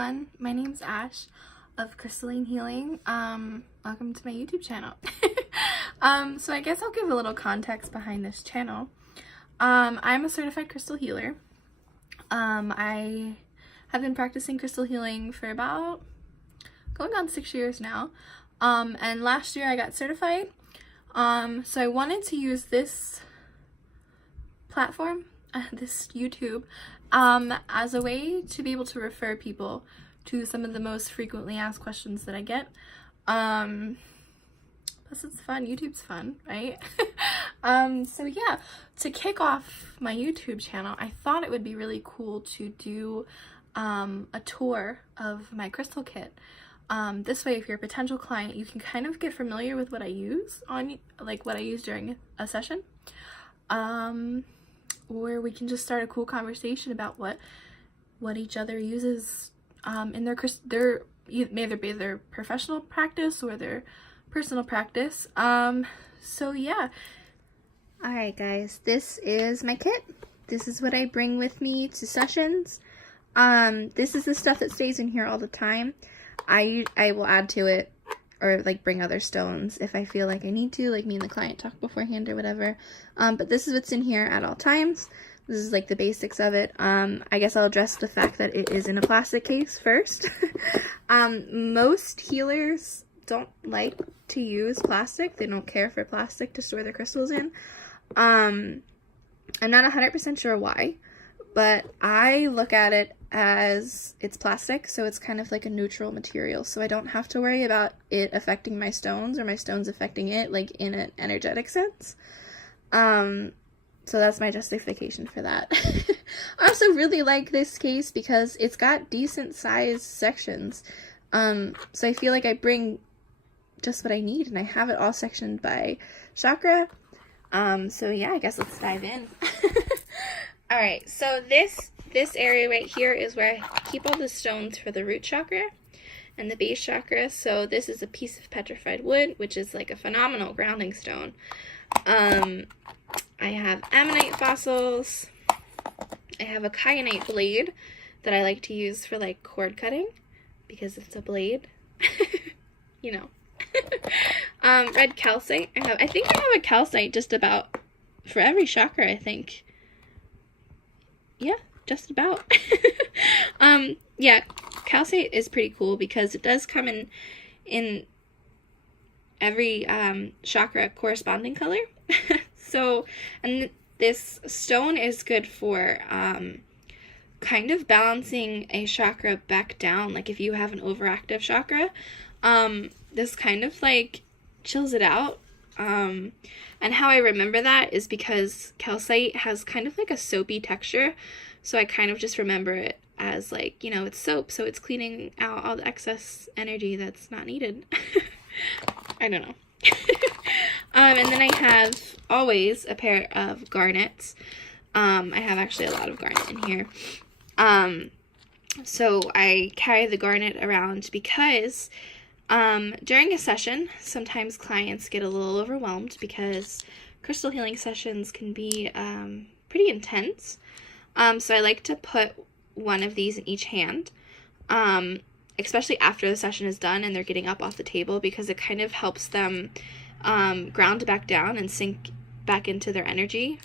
everyone, my name's Ash of Crystalline Healing. Welcome to my YouTube channel. So I guess I'll give a little context behind this channel. I'm a certified crystal healer. I have been practicing crystal healing for about going on 6 years now. And last year I got certified. So I wanted to use this platform, this YouTube, as a way to be able to refer people to some of the most frequently asked questions that I get. Plus it's fun, YouTube's fun, right? So yeah, to kick off my YouTube channel, I thought it would be really cool to do a tour of my crystal kit. This way, if you're a potential client, you can kind of get familiar with what I use what I use during a session. Or we can just start a cool conversation about what each other uses in their either be their professional practice or their personal practice. So yeah. Alright guys, this is my kit. This is what I bring with me to sessions. This is the stuff that stays in here all the time. I will add to it or like bring other stones if I feel like I need to, like me and the client talk beforehand or whatever. But this is what's in here at all times. This is like the basics of it. I guess I'll address the fact that it is in a plastic case first. Most healers don't like to use plastic. They don't care for plastic to store their crystals in. I'm not 100% sure why, but I look at it as it's plastic, so it's kind of like a neutral material, so I don't have to worry about it affecting my stones or my stones affecting it, like in an energetic sense. So that's my justification for that. I also really like this case because it's got decent sized sections, so I feel like I bring just what I need, and I have it all sectioned by chakra. So yeah, I guess let's dive in. Alright, so this area right here is where I keep all the stones for the root chakra and the base chakra. So this is a piece of petrified wood, which is like a phenomenal grounding stone. I have ammonite fossils. I have a kyanite blade that I like to use for like cord cutting because it's a blade. You know. Red calcite. I think I have a calcite just about for every chakra, I think. Yeah, just about. Yeah, calcite is pretty cool because it does come in every chakra corresponding color. So, and this stone is good for kind of balancing a chakra back down. Like if you have an overactive chakra, this kind of like chills it out. And how I remember that is because calcite has kind of like a soapy texture, so I kind of just remember it as like, you know, it's soap, so it's cleaning out all the excess energy that's not needed. I don't know. And then I have always a pair of garnets. I have actually a lot of garnet in here. So I carry the garnet around because during a session, sometimes clients get a little overwhelmed because crystal healing sessions can be pretty intense. So I like to put one of these in each hand, especially after the session is done and they're getting up off the table, because it kind of helps them ground back down and sink back into their energy.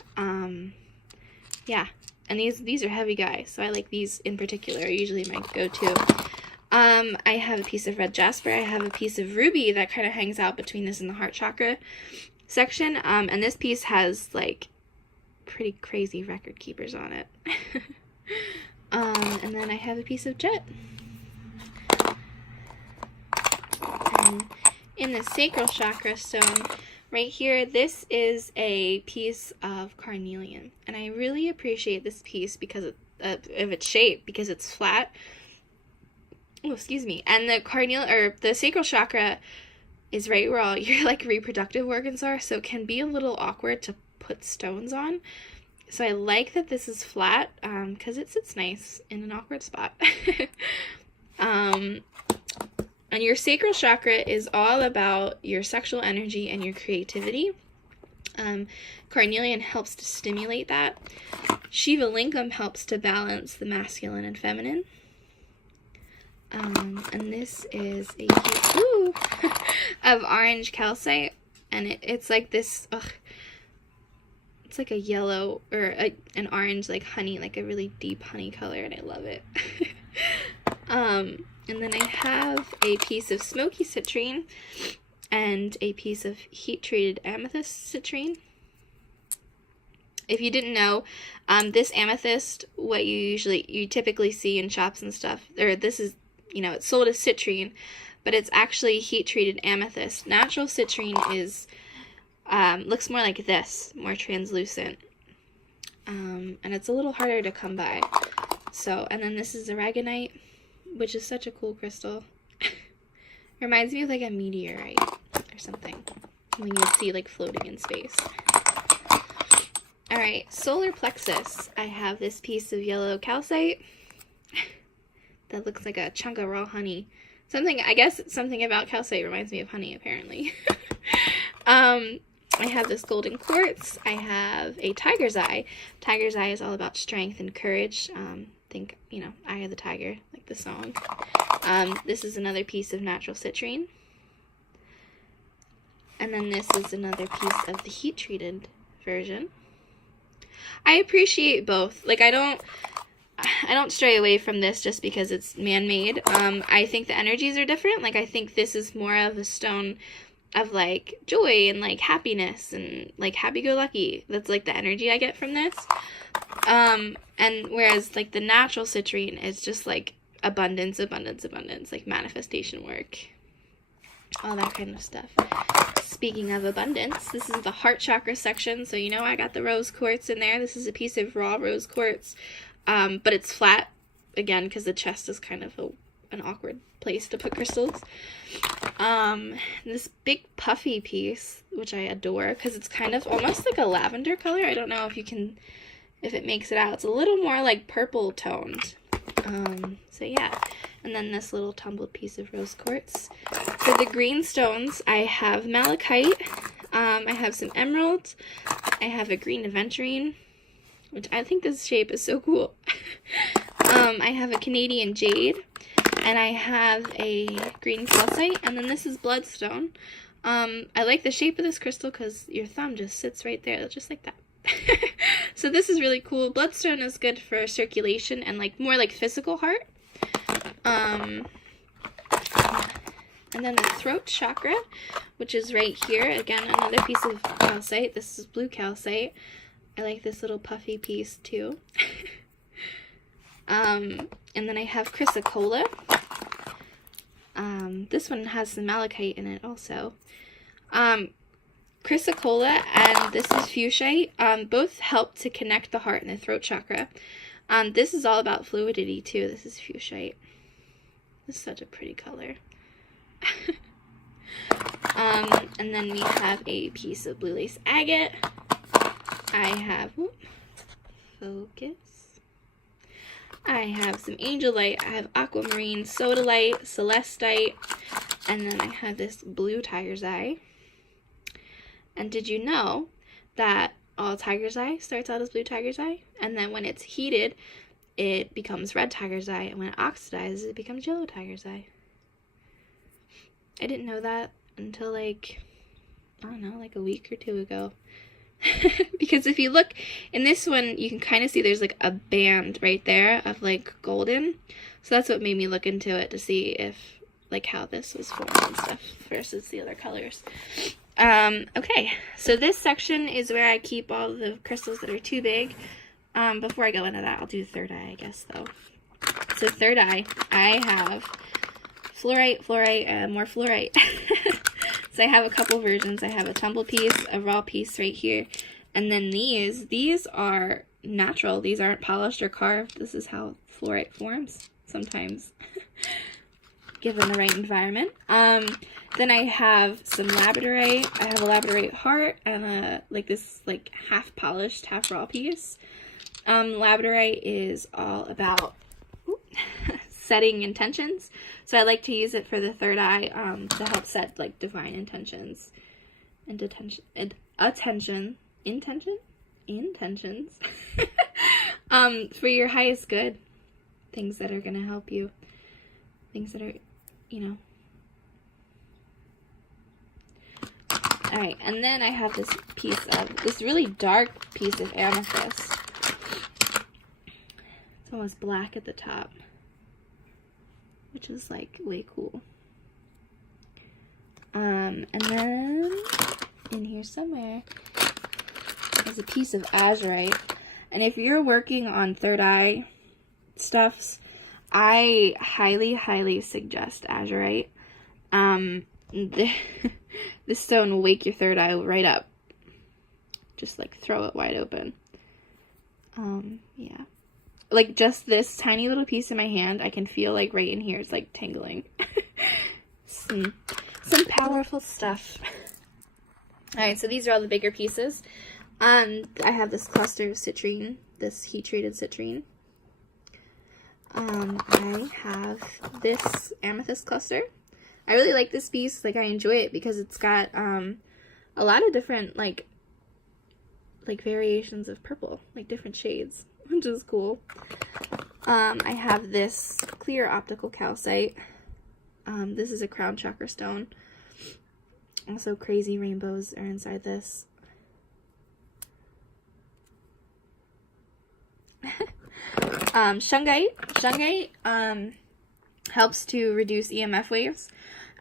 Yeah, and these are heavy guys, so I like these in particular, usually my go-to. I have a piece of red jasper. I have a piece of ruby that kind of hangs out between this and the heart chakra section. And this piece has like pretty crazy record keepers on it. And then I have a piece of jet. And in the sacral chakra stone right here, this is a piece of carnelian. And I really appreciate this piece because of its shape, because it's flat. Oh, excuse me. And the carnelian, or the sacral chakra, is right where all your like reproductive organs are, so it can be a little awkward to put stones on. So I like that this is flat, because it sits nice in an awkward spot. And your sacral chakra is all about your sexual energy and your creativity. Carnelian helps to stimulate that. Shiva Lingam helps to balance the masculine and feminine. And this is a cute, of orange calcite, and it's like this, it's like a yellow, or an orange, like honey, like a really deep honey color, and I love it. And then I have a piece of smoky citrine and a piece of heat-treated amethyst citrine. If you didn't know, this amethyst, what you typically see in shops and stuff, or this is, it's sold as citrine, but it's actually heat-treated amethyst. Natural citrine is, looks more like this, more translucent, and it's a little harder to come by. So, and then this is aragonite, which is such a cool crystal. Reminds me of like a meteorite or something you would see like floating in space. Alright, solar plexus. I have this piece of yellow calcite that looks like a chunk of raw honey. I guess something about calcite reminds me of honey, apparently. I have this golden quartz. I have a tiger's eye. Tiger's eye is all about strength and courage. Think, Eye of the Tiger, like the song. This is another piece of natural citrine. And then this is another piece of the heat-treated version. I appreciate both. Like, I don't stray away from this just because it's man-made. I think the energies are different. Like, I think this is more of a stone of, like, joy and, like, happiness and, like, happy-go-lucky. That's, like, the energy I get from this. And whereas, like, the natural citrine is just, like, abundance, like, manifestation work. All that kind of stuff. Speaking of abundance, this is the heart chakra section, so I got the rose quartz in there. This is a piece of raw rose quartz, but it's flat, again, because the chest is kind of an awkward place to put crystals. This big puffy piece, which I adore, because it's kind of almost like a lavender color. I don't know if it makes it out. It's a little more like purple toned. So yeah. And then this little tumbled piece of rose quartz. For the green stones, I have malachite. I have some emeralds. I have a green aventurine, which I think this shape is so cool. I have a Canadian jade. And I have a green calcite. And then this is bloodstone. I like the shape of this crystal because your thumb just sits right there, just like that. So this is really cool. Bloodstone is good for circulation and like more like physical heart. And then the throat chakra, which is right here. Again, another piece of calcite. This is blue calcite. I like this little puffy piece too. And then I have chrysocolla. This one has some malachite in it also. Chrysocolla and this is fuchsite. Both help to connect the heart and the throat chakra. This is all about fluidity too. This is fuchsite. This is such a pretty color. And then we have a piece of blue lace agate. I have, focus. I have some angelite. I have aquamarine, sodalite, celestite, and then I have this blue tiger's eye. And did you know that all tiger's eye starts out as blue tiger's eye? And then when it's heated, it becomes red tiger's eye. And when it oxidizes, it becomes yellow tiger's eye. I didn't know that until like, I don't know, like a week or two ago. Because if you look in this one, you can kind of see there's like a band right there of like golden. So that's what made me look into it to see if like how this was formed and stuff versus the other colors. Okay, so this section is where I keep all the crystals that are too big. Before I go into that, I'll do third eye, I guess, though. So third eye, I have fluorite, and more fluorite. So I have a couple versions. I have a tumbled piece, a raw piece right here, and then these are natural. These aren't polished or carved. This is how fluorite forms sometimes. Given the right environment. Then I have some labradorite. I have a labradorite heart and this half polished, half raw piece. Labradorite is all about setting intentions. So I like to use it for the third eye to help set like divine intentions and intentions for your highest good, things that are going to help you. things that are, you know. Alright, and then I have this really dark piece of amethyst. It's almost black at the top, which is like way cool. And then in here somewhere is a piece of azurite. And if you're working on third eye stuffs, I highly, highly suggest azurite. This stone will wake your third eye right up. Just like throw it wide open. Yeah. Like just this tiny little piece in my hand, I can feel like right in here it's like tingling. Some powerful stuff. Alright, so these are all the bigger pieces. I have this cluster of citrine, this heat-treated citrine. I have this amethyst cluster. I really like this piece. Like, I enjoy it because it's got a lot of different like variations of purple, like different shades, which is cool. I have this clear optical calcite. This is a crown chakra stone. Also, crazy rainbows are inside this. Shungite. Shungite helps to reduce EMF waves,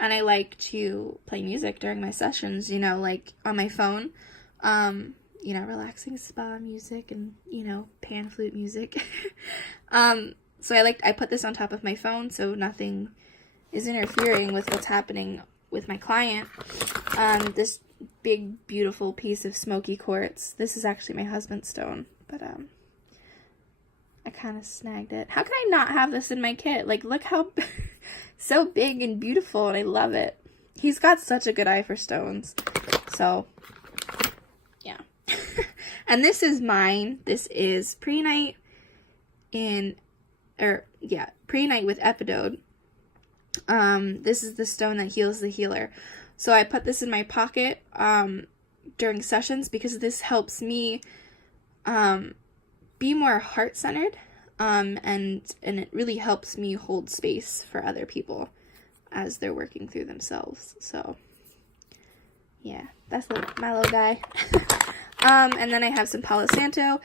and I like to play music during my sessions, you know, like on my phone, you know, relaxing spa music and, you know, pan flute music. So I put this on top of my phone so nothing is interfering with what's happening with my client. This big, beautiful piece of smoky quartz. This is actually my husband's stone, but, I kind of snagged it. How can I not have this in my kit? Like, look how so big and beautiful, and I love it. He's got such a good eye for stones. So, yeah. And this is mine. This is prehnite prehnite with epidode. This is the stone that heals the healer. So I put this in my pocket during sessions because this helps me be more heart-centered, and it really helps me hold space for other people as they're working through themselves. So yeah, that's my little guy. And then I have some Palo Santo.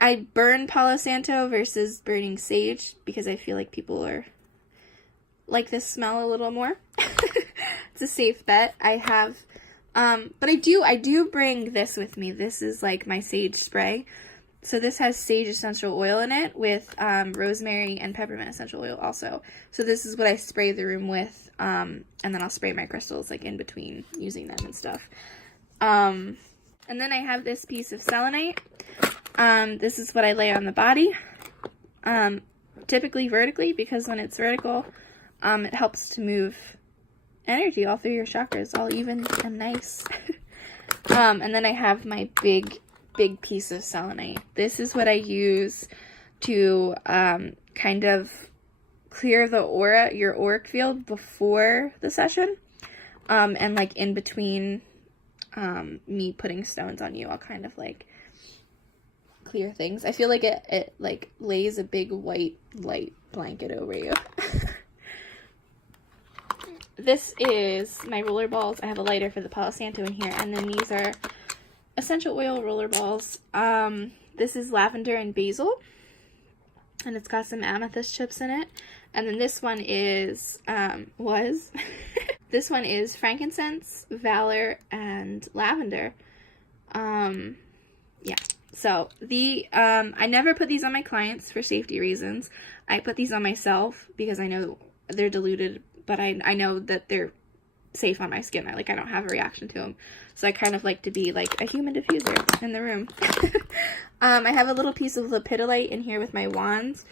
I burn Palo Santo versus burning sage because I feel like people are like this smell a little more. It's a safe bet. I have but I do bring this with me. This is like my sage spray. So this has sage essential oil in it with rosemary and peppermint essential oil also. So this is what I spray the room with, and then I'll spray my crystals like in between using them and stuff. And then I have this piece of selenite. This is what I lay on the body, typically vertically, because when it's vertical, it helps to move energy all through your chakras, all even and nice. And then I have my big piece of selenite. This is what I use to kind of clear the aura, your auric field before the session, and like in between me putting stones on you, I'll kind of like clear things. I feel like it like lays a big white light blanket over you. This is my roller balls. I have a lighter for the Palo Santo in here, and then these are essential oil roller balls. This is lavender and basil, and it's got some amethyst chips in it. And then this one is this one is frankincense, valor, and lavender. Yeah. So I never put these on my clients for safety reasons. I put these on myself because I know they're diluted, but I know that they're safe on my skin. I don't have a reaction to them. So I kind of like to be like a human diffuser in the room. I have a little piece of lepidolite in here with my wands.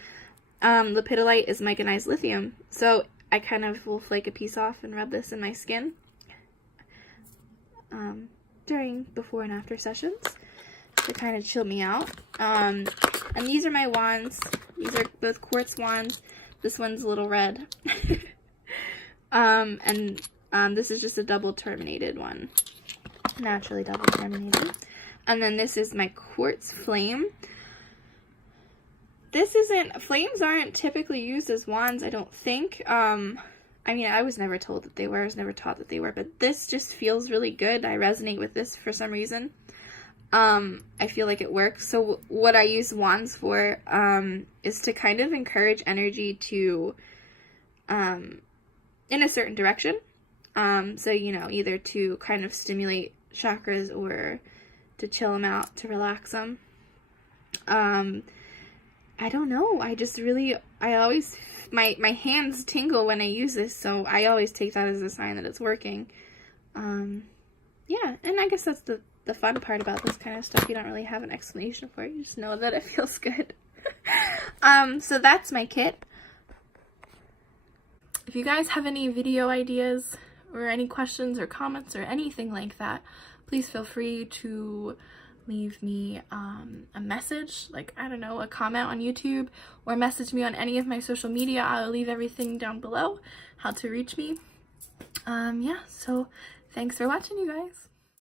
Lepidolite is micanized lithium. So I kind of will flake a piece off and rub this in my skin during before and after sessions to kind of chill me out. And these are my wands. These are both quartz wands. This one's a little red. This is just a double terminated one. Naturally double terminated. And then this is my quartz flame. flames aren't typically used as wands, I don't think. I mean, I was never told that they were, I was never taught that they were, but this just feels really good. I resonate with this for some reason. I feel like it works. So what I use wands for, is to kind of encourage energy to, in a certain direction. So, you know, either to kind of stimulate chakras or to chill them out, to relax them. I don't know. I always, my hands tingle when I use this, so I always take that as a sign that it's working. Yeah, and I guess that's the fun part about this kind of stuff. You don't really have an explanation for it. You just know that it feels good. So that's my kit. If you guys have any video ideas or any questions or comments or anything like that, please feel free to leave me a message, like, I don't know, a comment on YouTube, or message me on any of my social media. I'll leave everything down below, how to reach me. Yeah, so thanks for watching, you guys.